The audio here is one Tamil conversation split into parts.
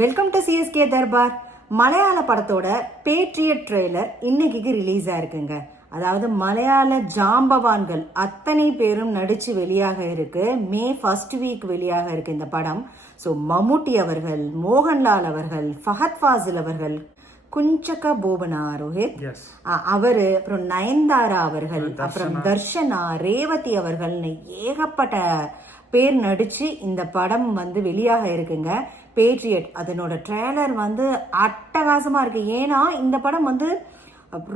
Welcome to CSK Darbar. மலையாள படத்தோட பேட்ரியட் ட்ரெய்லர் இன்னைக்கு ரிலீஸ் ஆயிருக்குங்க. அதாவது மலையாள ஜாம்பவான்கள் அத்தனை பேரும் நடிச்சு வெளியாக இருக்கு. மே 1st வீக் வெளியாக இருக்கு இந்த படம். ஸோ மம்முட்டி அவர்கள், மோகன்லால் அவர்கள், ஃபஹத் ஃபாசில் அவர்கள், குஞ்சக்கா போபனா ரோஹித் அவரு, அப்புறம் நயன்தாரா அவர்கள், அப்புறம் தர்ஷனா, ரேவதி அவர்கள்னு ஏகப்பட்ட பேர் நடிச்சு இந்த படம் வெளியாக இருக்குங்க. பேட்ரியட் அதனோட ட்ரெய்லர் அட்டகாசமா இருக்கு. ஏன்னா இந்த படம்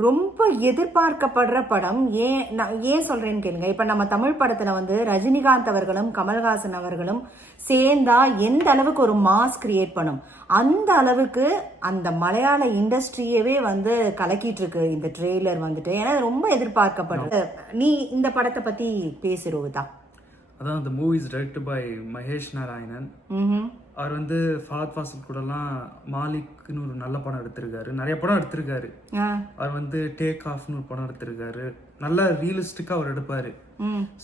ரொம்ப எதிர்பார்க்கப்படுற படம். ஏன் சொல்றேன்னு கேளுங்க. இப்ப நம்ம தமிழ் படத்துல ரஜினிகாந்த் அவர்களும் கமல்ஹாசன் அவர்களும் சேர்ந்தா எந்த அளவுக்கு ஒரு மாஸ் கிரியேட் பண்ணும், அந்த அளவுக்கு அந்த மலையாள இண்டஸ்ட்ரியவே கலக்கிட்டு இருக்கு இந்த ட்ரெய்லர் ஏன்னா ரொம்ப எதிர்பார்க்கப்படுறது. நீ இந்த படத்தை பத்தி பேசுறதுதான். அதான் அந்த movie is directed by Mahesh Narayanan. அவர் ஃபஹத் ஃபாசில் கூடலாம் மாலிக்னு ஒரு நல்ல படம் எடுத்திருக்காரு, நிறைய படம் எடுத்திருக்காரு. அவர் டேக் ஆஃப்னு ஒரு படம் எடுத்திருக்காரு. நல்ல ரியலிஸ்டிக்கா அவர் எடுப்பாரு.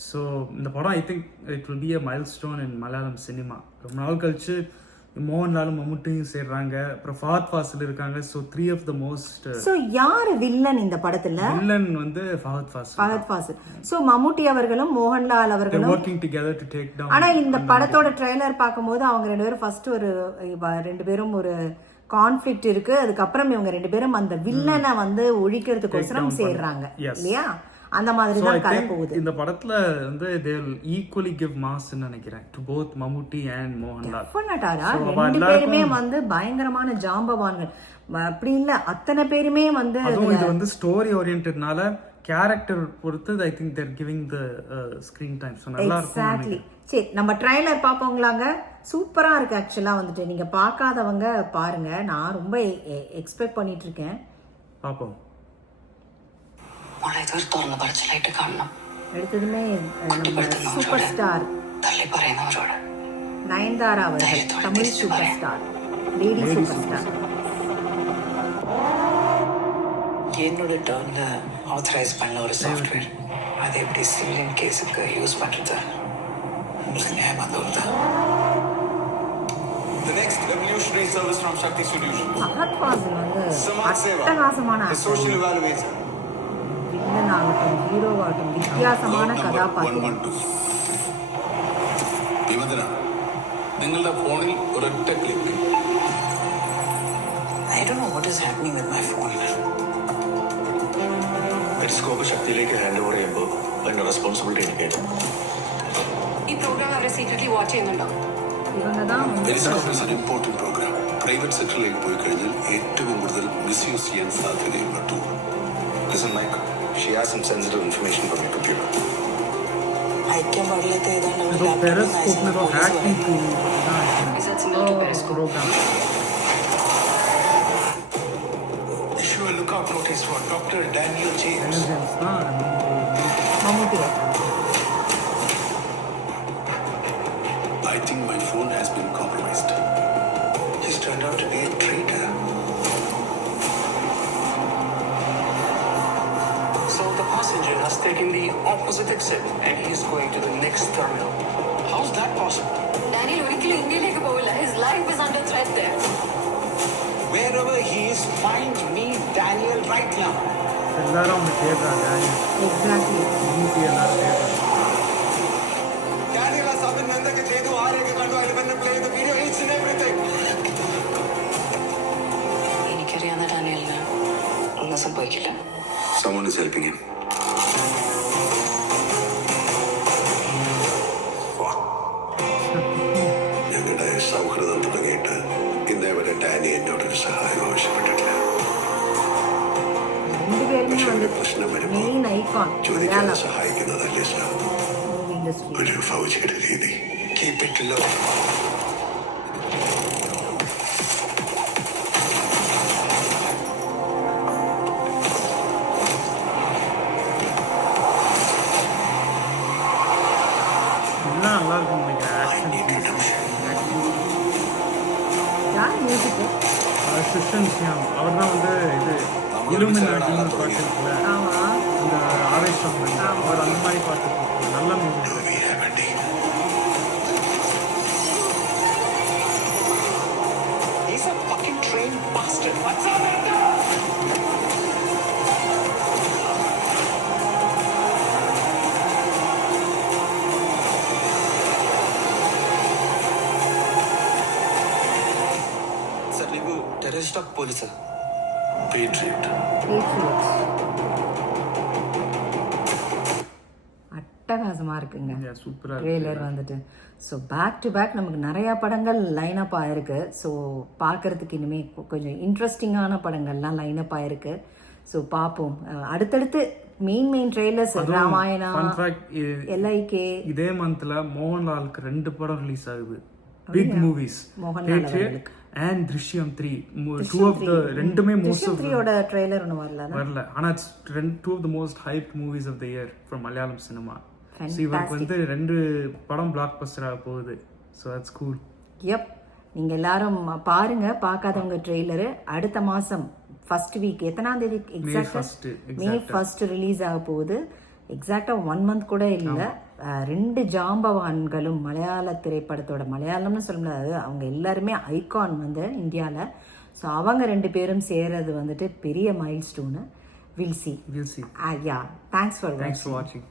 ஸோ இந்த படம் I think it will be a mile stone in Malayalam cinema. ரொம்ப நாள் கழிச்சு மோகன்லாலும் மம்முட்டியும் சேர்றாங்க, அப்புறம் ஃபஹத் ஃபாசில் இருக்காங்க. So 3 of the most. So யாரு வில்லன் இந்த படத்துல? வில்லன் ஃபஹத் ஃபாசில். ஸோ மம்முட்டி அவர்களும் மோகன்லால் அவர்களும் working together to take down. ஆனா இந்த படத்தோட ட்ரெய்லர் பார்க்கும்போது அவங்க 2 பேரும் ஃபர்ஸ்ட் ஒரு 2 பேரும் ஒரு கான்ஃபிளிக்ட் இருக்கு. அதுக்கப்புறம் இவங்க 2 பேரும் அந்த வில்லனை ஒழிக்கிறதுக்கோசரம் சேர்றாங்க இல்லையா? அந்த மாதிரி தான் கதை போகுது. இந்த படத்துல they will equally give mass ன்னு நினைக்கிறேன் to both Mammootty and Mohanlal. பண்ணட்டாரா 2 பேருமே பயங்கரமான ஜாம்பவான்கள். அப்படி இல்ல, அத்தனை பேருமே இது ஸ்டோரி ஓரியன்டட்னால கேரக்டர் பொறுத்து I think they're giving the screen time. So நல்லா இருக்கும். எக்ஸாக்ட்லி. சரி, நம்ம ட்ரைலர் பாப்போங்களாங்க. சூப்பரா இருக்கு. ஆக்சுவலா நீங்க பார்க்காதவங்க பாருங்க. நான் ரொம்ப எக்ஸ்பெக்ட் பண்ணிட்டு இருக்கேன். பாப்போம். எடுத்ததுமே நம்ம சூப்பர் ஸ்டார் நயன்தாரா அவர்கள், Tamil super star, lady super star. என்னோட டர்ன்ல ஆத்தரைஸ் பண்ண ஒரு சாஃப்ட்வேர் அதை எப்படி சிவிலியன் கேஸுக்கு யூஸ் பண்றது உங்களுக்கு ஞாபகம் வந்தா? The next revolutionary service from Shakti Solutions. Fahadh Fazil அட்டகாசமான social evaluator. வில்லனாகட்டும், ஹீரோவாகட்டும், வித்தியாசமான கதாபாத்திரம். വിമതന, നിങ്ങളുടെ ഫോണിൽ ഒരൊറ്റ click. I don't know what is happening with my phone. Periscope ശക്തിയിലേക്ക് ഹാൻഡ് ഓവർ ചെയ്യുമ്പോൾ അതിന്റെ റെസ്പോൺസിബിലിറ്റി എനിക്കായിരുന്നു. ഈ പ്രോഗ്രാം അവരെ സീക്രട്ട്ലി വാച്ച് ചെയ്യുന്നുണ്ടോ? Periscope is an important program. Private സെക്ടറിലേക്ക് പോയി കഴിഞ്ഞാൽ ഏറ്റവും കൂടുതൽ മിസ്യൂസ് ചെയ്യാൻ സാധ്യതയുള്ള tool. Listen, Mike. She has some sensitive information from your computer. അയക്കാൻ പാടില്ലാത്ത ഏതാണ്ട് ഒരു പെരിസ്കോപ്പ് में तो hacking tool Is that similar to Periscope? Program. Issue a lookout notice for Dr. Daniel James. Mammootty. I think my phone has been compromised. He's turned out to be a traitor. So the passenger has taken the opposite exit and he's going to the next terminal. How's that possible? Daniel ഒരിക്കലും ഇന്ത്യയിലേക്ക് പോവില്ല. His life is under threat there. Wherever he is, find me Daniel right now. எல்லாரும் அவங்க தேடுறாங்க. எக்ஸாக்ட்லி. மம்முட்டி எல்லாரும் தேடுறாங்க. Daniel has been എന്തൊക്കെ ചെയ്തു, ആരെയൊക്കെ കണ്ടു, അതിൽ തന്നെ play the video, each and everything. എനിക്കറിയാവുന്ന ഡാനിയലിന് ഒന്നും സംഭവിക്കില്ല. Someone is helping him. ഞങ്ങളുടെ സൗഹൃദം തുടങ്ങിയിട്ട് ഇന്നേ വരെ ഡാനി എന്നോടൊരു സഹായം ആവശ്യപ്പെട്ടിട്ടില്ല. 2 പേരുமே പ്രശ്നം വരുമ്പോൾ മെയിൻ ഐക്കോൺ ചോദിക്കാതെ സഹായിക്കുന്നതല്ലേ സാർ മൂവി ഇൻഡസ്ട്രി. ഒരു ഭൗചിക രീതി. Keep it low. நல்லா இருக்கும் நினைக்கிறேன். யார் மியூசிக்? சுஷன் சியாம் அவர் தான் இது இலுமினாட்டின்னு ஒரு பாட்டு இருக்குல்ல, ஆமா, இந்த ஆவேசம் அவர் அந்த மாதிரி பாட்டு நல்ல music. lying bastard. What's up, Victor? Sir ನೀವು ಟೆರರಿಸ್ಟ್ ಪೊಲೀಸ பேட்ரியட் அட்டகாசமா இருக்குங்க சூப்பரா ட்ரெய்லர் வந்துட்டு. ஸோ பேக் டு பேக் நமக்கு நிறையா படங்கள் லைனப் ஆயிருக்கு. ஸோ பார்க்கறதுக்கு இனிமேல் கொஞ்சம் இன்ட்ரெஸ்டிங்கான படங்கள்லாம் லைனப் ஆயிருக்கு. ஸோ பார்ப்போம். அடுத்தடுத்து மெயின் ட்ரெய்லர்ஸ் ராமாயணா, LIK. இதே மந்த்ல மோகன்லாலுக்கு 2 படம் ரிலீஸ் ஆகுது, big movies, Patriot and Drishyam 3. Two of த ரெண்டுமே மோஸ்ட் ஆஃப் த்ரீயோட ட்ரெய்லர் ஒன்று வரல. ஆனா it's two of the most hyped movies of the year from Malayalam cinema. இவருக்கு வந்து 2 படம் பிளாக் பஸ்டர் ஆக போகுது. So that's cool. யப், நீங்கள் எல்லாரும் பாருங்க. பார்க்காதவங்க ட்ரெய்லரு அடுத்த மாதம் ஃபர்ஸ்ட் வீக் எத்தனாம் தேதி எக்ஸாக்டாக? மே 1 ரிலீஸ் ஆக போகுது. எக்ஸாக்டாக 1 மந்த் கூட இல்லை. 2 ஜாம்பவான்களும் மலையாள திரைப்படத்தோட, மலையாளம்னு சொல்ல முடியாது, அவங்க எல்லாருமே ஐகான் வந்து இந்தியாவில். ஸோ அவங்க 2 பேரும் சேர்றது வந்துட்டு பெரிய mile stone. Will see. We'll see. Yeah, thanks for Thanks for watching.